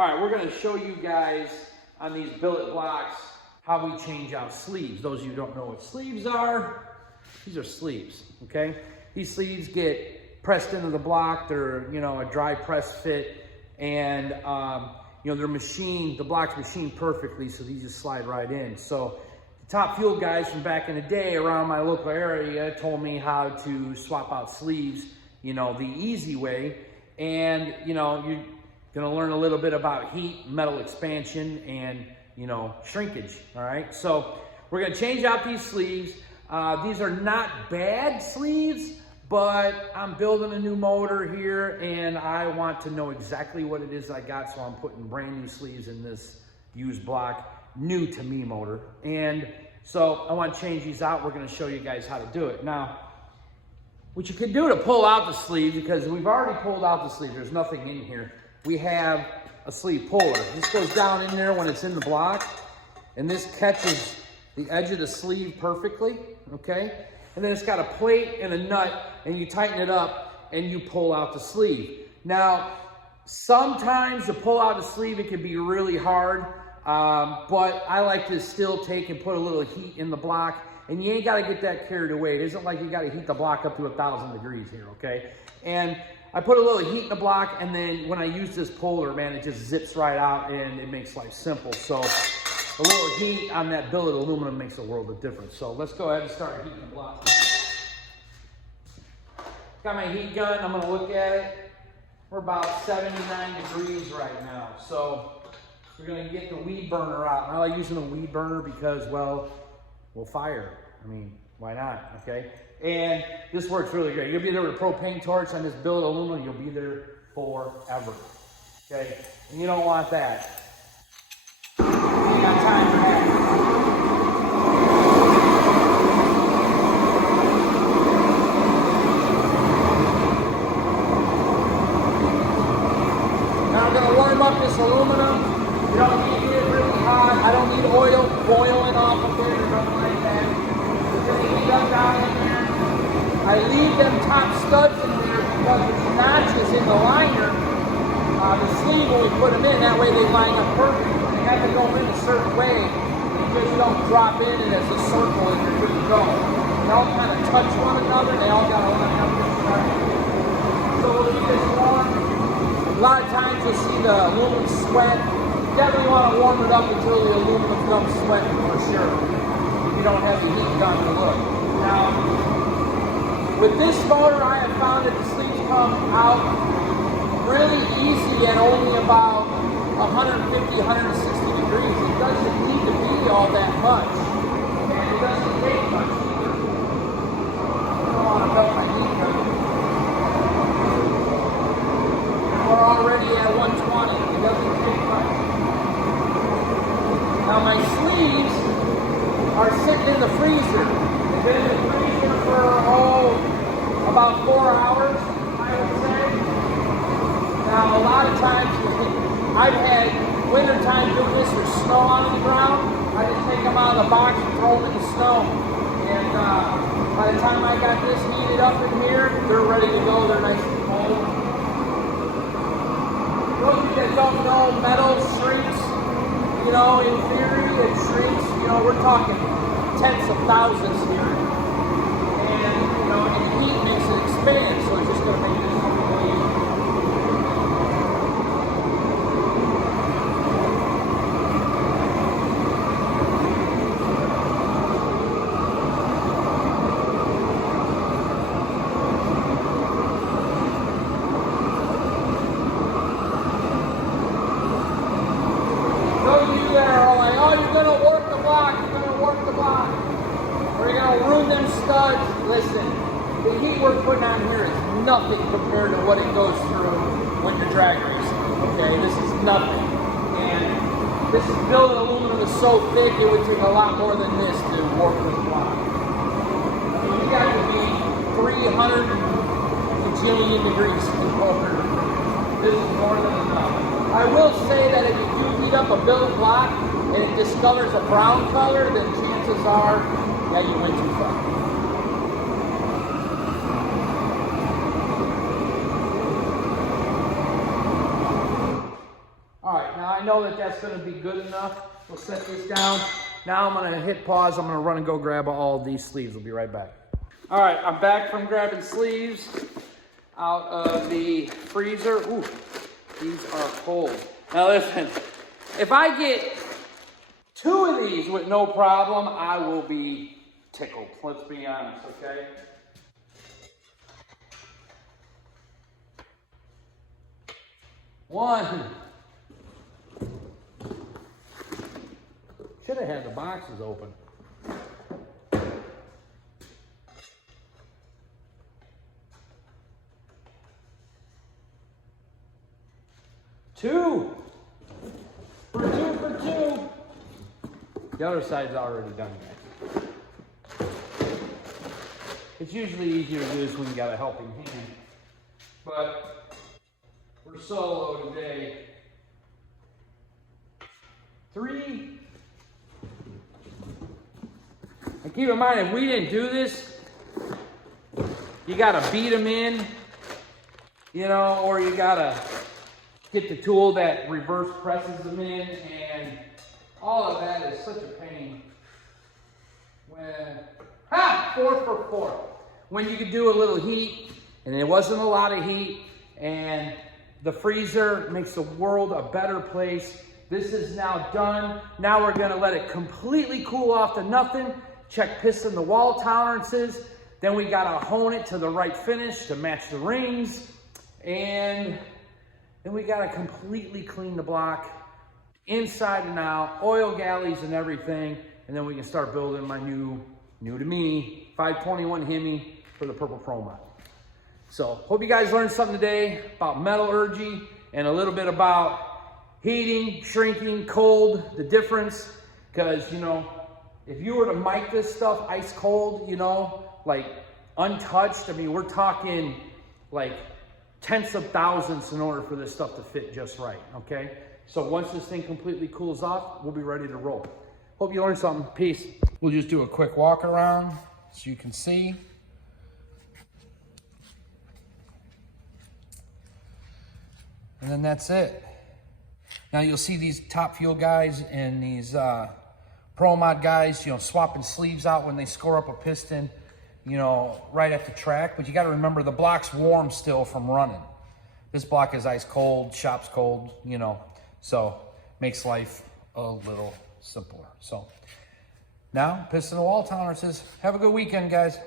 All right, we're gonna show you guys on these billet blocks how we change out sleeves. Those of you who don't know what sleeves are, these are sleeves, okay? These sleeves get pressed into the block. They're, you know, a dry press fit, and you know, they're machined, the block's machined perfectly, so these just slide right in. So the Top Fuel guys from back in the day around my local area told me how to swap out sleeves, you know, the easy way. And, you know, you're gonna learn a little bit about heat, metal expansion, and, you know, shrinkage, all right? So we're gonna change out these sleeves. These are not bad sleeves, but I'm building a new motor here and I want to know exactly what it is I got, so I'm putting brand new sleeves in this used block, new to me motor. And so I want to change these out. We're gonna show you guys how to do it. Now, what you could do to pull out the sleeve, because we've already pulled out the sleeve, there's nothing in here. We have a sleeve puller. This goes down in there when it's in the block, and this catches the edge of the sleeve perfectly, okay? And then it's got a plate and a nut, and you tighten it up and you pull out the sleeve. Now, sometimes to pull out the sleeve, it can be really hard, but I like to still take and put a little heat in the block, and you ain't gotta get that carried away. It isn't like you gotta heat the block up to 1,000 degrees here, okay? And I put a little heat in the block, and then when I use this puller, man, it just zips right out and it makes life simple. So a little heat on that billet aluminum makes a world of difference. So let's go ahead and start heating the block. Got my heat gun, I'm gonna look at it. We're about 79 degrees right now. So we're gonna get the weed burner out. I like using a weed burner because, well, we'll fire. I mean, why not, okay? And this works really great. You'll be there with a propane torch on this billet aluminum, you'll be there forever, okay? And you don't want that. You ain't got time for that. Now I'm gonna warm up this aluminum. You don't need to get it really hot. I don't need oil boiling off of it or nothing like that. We're gonna heat up down in there. I leave them top studs in there because there's notches in the liner, the sleeve when we put them in, that way they line up perfect. They have to go in a certain way because you don't drop in and it's a circle and you're good to go. They all kind of touch one another, they all got to line up just right. So we'll keep this warm. A lot of times you'll see the aluminum sweat. You definitely want to warm it up until the aluminum's done sweating for sure. If you don't have the heat gun to look. Now, with this motor, I have found that the sleeves come out really easy at only about 150, 160 degrees. It doesn't need to be all that much. And it doesn't take much either. I don't want to melt my heat gun. We're already at 120. It doesn't take much. Now my sleeves are sitting in the freezer. They've been in the freezer for, about 4 hours, I would say. Now, a lot of times, I've had winter time doing this with snow on the ground. I just take them out of the box and throw them in the snow. And by the time I got this heated up in here, they're ready to go. They're nice and cold. Those of you that don't know, metal shrinks. You know, in theory, it shrinks. You know, we're talking tens of thousands here. And, you know, and heat makes it expand, so it's just going to make this really easy. Those of you that are like, oh, you're going to work the block, you're going to work the block. We're going to ruin them studs. Listen, the heat we're putting on here is nothing compared to what it goes through when you're drag racing. Okay, this is nothing. And this billet aluminum is so thick, it would take a lot more than this to warp this block. I mean, you got to be 300 bajillion degrees in colder. This is more than enough. I will say that if you do heat up a billet block and it discovers a brown color, then chances are, yeah, you went too far. All right, now I know that that's gonna be good enough. We'll set this down. Now I'm gonna hit pause. I'm gonna run and go grab all of these sleeves. We'll be right back. All right, I'm back from grabbing sleeves out of the freezer. Ooh, these are cold. Now listen, if I get 2 of these with no problem, I will be tickled. Let's be honest, okay? One. Should have had the boxes open. 2. For 2 for 2. The other side's already done, guys. It's usually easier to do this when you got a helping hand. But we're solo today. 3. And keep in mind, if we didn't do this, you gotta beat them in, you know, or you gotta get the tool that reverse presses them in, and all of that is such a pain. When, 4 for 4. When you could do a little heat, and there wasn't a lot of heat, and the freezer makes the world a better place. This is now done. Now we're gonna let it completely cool off to nothing. Check piston to wall tolerances. Then we gotta hone it to the right finish to match the rings. And then we gotta completely clean the block inside and out, oil galleys and everything. And then we can start building my new to me 521 Hemi for the Purple Pro Mod. So hope you guys learned something today about metallurgy and a little bit about heating, shrinking, cold, the difference. Because, you know, if you were to mic this stuff ice cold, you know, like untouched, I mean, we're talking like tenths of thousands in order for this stuff to fit just right, okay? So once this thing completely cools off, we'll be ready to roll. Hope you learned something. Peace. We'll just do a quick walk around so you can see. And then that's it. Now you'll see these Top Fuel guys and these Pro Mod guys, you know, swapping sleeves out when they score up a piston, you know, right at the track. But you got to remember the block's warm still from running. This block is ice cold, shop's cold, you know, so makes life a little simpler. So now piston to wall tolerances. Have a good weekend, guys.